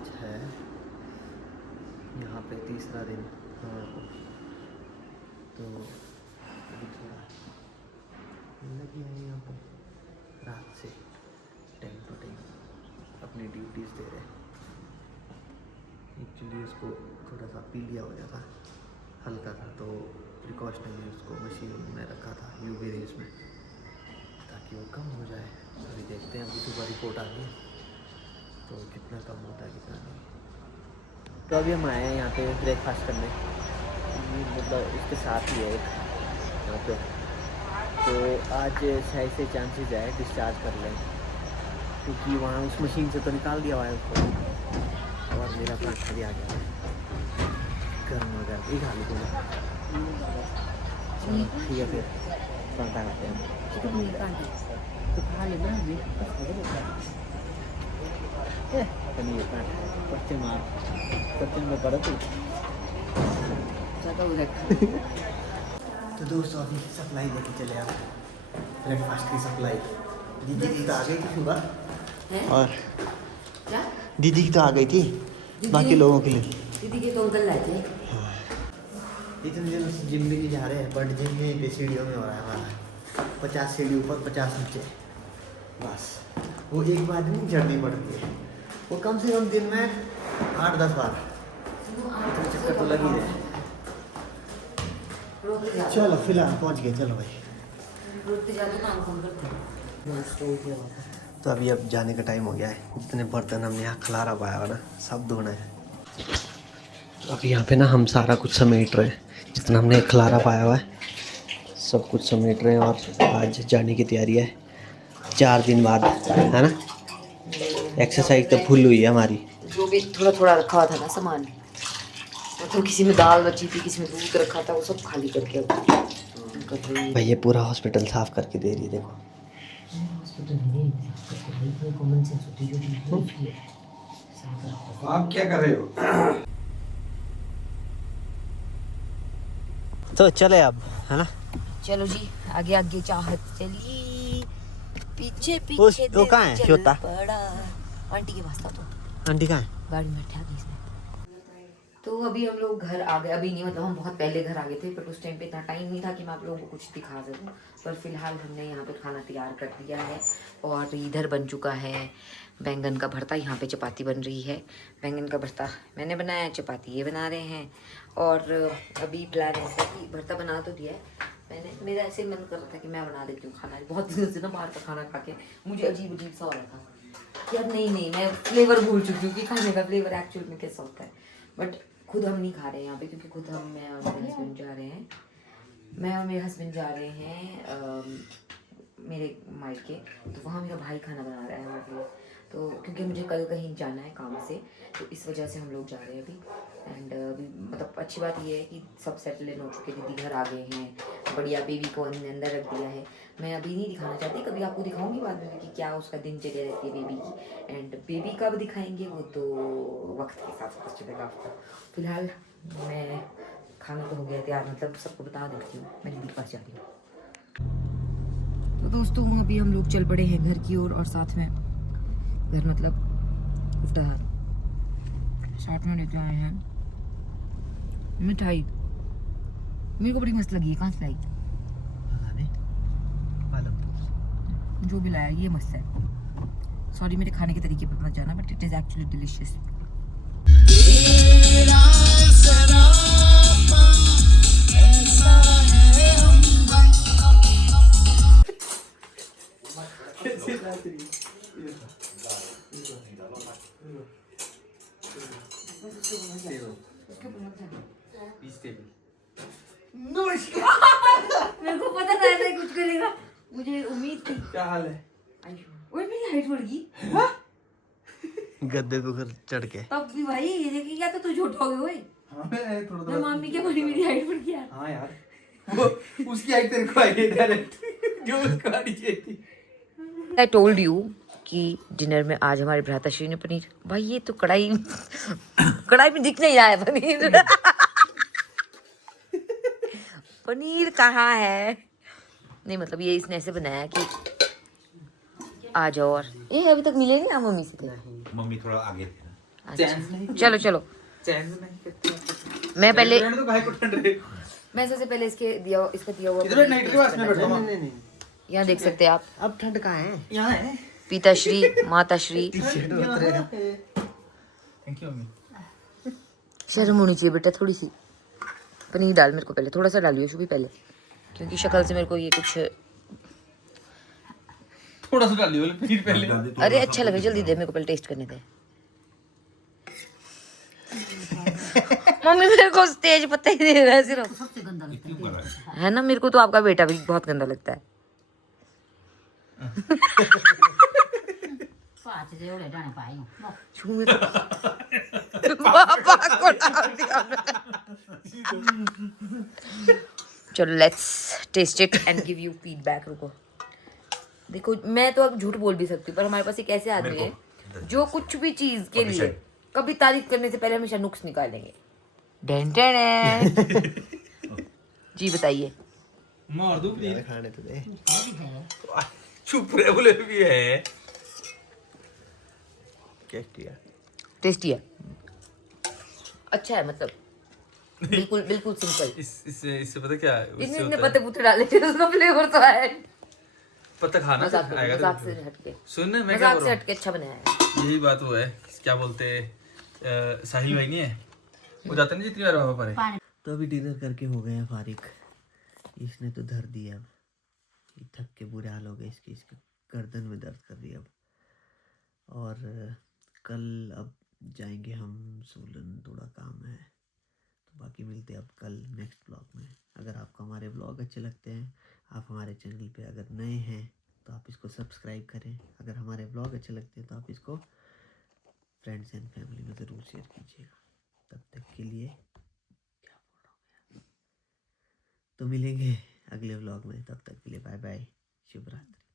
आज है यहाँ पे तीसरा दिन। तो अभी थोड़ा लगी है यहाँ पे रात से टाइम टू टाइम अपनी ड्यूटीज़ दे रहे हैं। एक्चुअली उसको थोड़ा सा पी लिया हो जाता हल्का था, तो प्रिकॉशनली उसको मशीन में रखा था यूवी रेज में ताकि वो कम हो जाए। अभी देखते हैं, अभी सुबह रिपोर्ट आ गई तो कितना कम होता है कितना नहीं। तो अभी हम आए हैं यहाँ पे ब्रेकफास्ट करने, मतलब इसके साथ ही है एक यहाँ पे। तो आज सही से चांसेस है डिस्चार्ज कर लें, क्योंकि वहाँ उस मशीन से तो निकाल दिया हुआ है उसको। और मेरा पराठा भी आ गया है गर्म वगैरह एक हाल को। ठीक है फिर पराठा खाते हैं। तो खा लेना अभी पनीर पराठा बच्चे मार सचिन में पड़ा तू। तो दोस्तों अभी सप्लाई लेके चले आप ब्रेकफास्ट की सप्लाई। दीदी की तो आ गई थी सुबह, और क्या दीदी की तो आ गई थी, बाकी लोगों के लिए दीदी के तो अंकल लाए थे। इतने दिन से जिम भी नहीं जा रहे हैं, बट जिम में सीढ़ियों में हो रहा है हमारा 50 सीढ़ी ऊपर 50 नीचे। बस वो एक बार नहीं चढ़नी पड़ती है, वो कम से कम दिन में 8-10 बार इतने चक्कर तो लग ही रहे हैं। चलो फिलहाल पहुंच गए, चलो भाई। तो अभी अब जाने का टाइम हो गया है। जितने बर्तन हमने यहाँ खलारा पाया हुआ ना सब धोना है। तो अभी यहाँ पे ना हम सारा कुछ समेट रहे हैं, जितना हमने खलारा पाया हुआ है सब कुछ समेट रहे हैं। और आज जाने की तैयारी है 4 दिन बाद, है ना। एक्सरसाइज तो फुल हुई है हमारी। जो भी थोड़ा थोड़ा रखा हुआ था ना सामान, मतलब किसी में दाल बची थी, किसी में दूध रखा था, वो सब खाली करके भाई ये पूरा हॉस्पिटल साफ करके दे रही है, देखो। आप क्या कर रहे हो? तो चले अब, है ना। चलो जी, आगे आगे चाहत चली, पीछे वो पीछे कहाँ है श्वेता? पड़ा। आंटी के पास था, तो आंटी कहाँ है? गाड़ी में बैठा था इसमें। तो अभी हम लोग घर आ गए, अभी नहीं, मतलब हम बहुत पहले घर आ गए थे, बट उस टाइम पे इतना टाइम नहीं था कि मैं आप लोगों को कुछ दिखा सकूं। पर फिलहाल हमने यहाँ पे खाना तैयार कर दिया है, और इधर बन चुका है बैंगन का भरता। यहाँ पे चपाती बन रही है। बैंगन का भरता मैंने बनाया, चपाती ये बना रहे हैं। और अभी प्लान ऐसा कि भरता बना तो दिया है मैंने, मेरा ऐसे मन कर रहा था कि मैं बना देती हूँ खाना। बहुत दिनों से ना बाहर का खाना खा के मुझे अजीब अजीब सा हो रहा था कि यार नहीं मैं फ्लेवर भूल चुकी हूँ कि खाने का फ्लेवर एक्चुअल में कैसा होता है। बट खुद हम नहीं खा रहे हैं यहाँ पे, क्योंकि खुद मैं और मेरे हस्बैंड जा रहे हैं। मैं और मेरे हस्बैंड जा रहे हैं मेरे मायके, तो वहाँ मेरा भाई खाना बना रहा है हमारे लिए। तो क्योंकि मुझे कल कहीं जाना है काम से, तो इस वजह से हम लोग जा रहे हैं अभी। एंड अभी मतलब अच्छी बात ये है कि सब सेटल इन हो चुके, दीदी घर आ गए हैं, बढ़िया। बेबी को अंदर रख दिया है। मैं अभी नहीं दिखाना चाहती, कभी आपको दिखाऊंगी बाद में कि क्या उसका दिनचर्या रहती है बेबी की। एंड बेबी कब दिखाएंगे वो तो वक्त के साथ पता चलेगा आपको। फिलहाल मैं खाना तो हो गया तैयार, मतलब सबको बता देती हूँ, मैं दीदी के पास जाती हूँ। तो दोस्तों अभी हम लोग चल पड़े हैं घर की ओर, और साथ में घर मतलब इफ्तार साथ में लेके आए हैं मिठाई। मेरे को बड़ी मस्त लगी है, कहाँ से लाई? जो भी लाया ये मस्त है। सॉरी मेरे खाने के तरीके पर मत जाना, but it is actually delicious. मेरे को पता था ऐसा कुछ करेगा, मुझे उम्मीद थी। क्या हाल है? ओए मेरी हाइट बढ़ गई गद्दे पे फिर चढ़ के। तब भी भाई ये देखिए, क्या तो तू झूठ हो गए। ओए हाँ मैं थोड़ा मैं मामी के बड़ी मेरी हाइट बढ़ गई यार। हाँ यार, वो उसकी हाइट तेरे को आई है डायरेक्ट, जो उसको आनी चाहिए थी। I told you कि डिनर में आज हमारे भ्राताश्री ने पनीर। भाई ये तो कढ़ाई में दिख नहीं रहा है पनीर। पनीर कहाँ है? नहीं मतलब ये इसने ऐसे बनाया कि आ जाओ। और ये अभी तक मिले नहीं ना मम्मी से थे? मम्मी थोड़ा आगे थे। चेंज नहीं चलो चलो चेंज नहीं करते मैं पहले रहने तो काहे को ठंड रहे मैं सबसे पहले इसका दिया हुआ इधर नाइट के पास में बैठो नहीं नहीं यहाँ देख सकते हैं आप अब ठंड कहाँ है? यहाँ है पिताश्री माताश्री थैंक यू मम्मी शर्म होनी चाहिए बेटा थोड़ी सी पनीर डाल मेरे को पहले थोड़ा सा डालियो शुभी पहले क्योंकि शक्ल से मेरे को ये कुछ थोड़ा सा डालियो फिर पहले अरे अच्छा लगे जल्दी दे मेरे को पहले टेस्ट करने दे मम्मी मेरे को तेज पत्ता ही दे रहा है सिर्फ है ना मेरे को तो आपका बेटा भी बहुत गंदा लगता है छू में तो पापा को डाल दिया चलो let's test it and give you feedback रुको देखो मैं तो अब झूठ बोल भी सकती हूँ पर हमारे पास एक ऐसे आदमी है जो कुछ भी चीज के लिए कभी तारीफ करने से पहले हमेशा नुक्स निकालेंगे जी बताइए मार दूं प्लीज खाने तो दे। चुप रहे बोले भी है टेस्टी है। टेस्टी है अच्छा है मतलब बिल्कुल बिल्कुल सिंपल इससे पता क्या इसमें इतने पत्ते पुत्ते डाले थे उसका फ्लेवर तो है पता खाना आएगा मजाक से हटके सुन मैं क्या मजाक बोल से रहा हटके अच्छा बनाया है हूँ यही बात वो है क्या बोलते साहिल भाई नहीं है वो जाते नहीं जितनी बार वहाँ पर है तो अभी डिनर करके हो गए हैं फारिग। इसने तो धर दिया अब ये थक के बुरे हाल हो गए इसके गर्दन में दर्द कर रही है अब। और कल अब जाएंगे हम सोलन थोड़ा काम है तो बाकी मिलते हैं अब कल नेक्स्ट ब्लॉग में। अगर आपको हमारे ब्लॉग अच्छे लगते हैं आप हमारे चैनल पे अगर नए हैं तो आप इसको सब्सक्राइब करें। अगर हमारे ब्लॉग अच्छे लगते हैं तो आप इसको फ्रेंड्स एंड फैमिली में ज़रूर शेयर कीजिएगा। तब तक के लिए क्या बोल रहा हूँ तो मिलेंगे अगले व्लॉग में। तब तक के लिए बाय बाय शुभ रात्रि।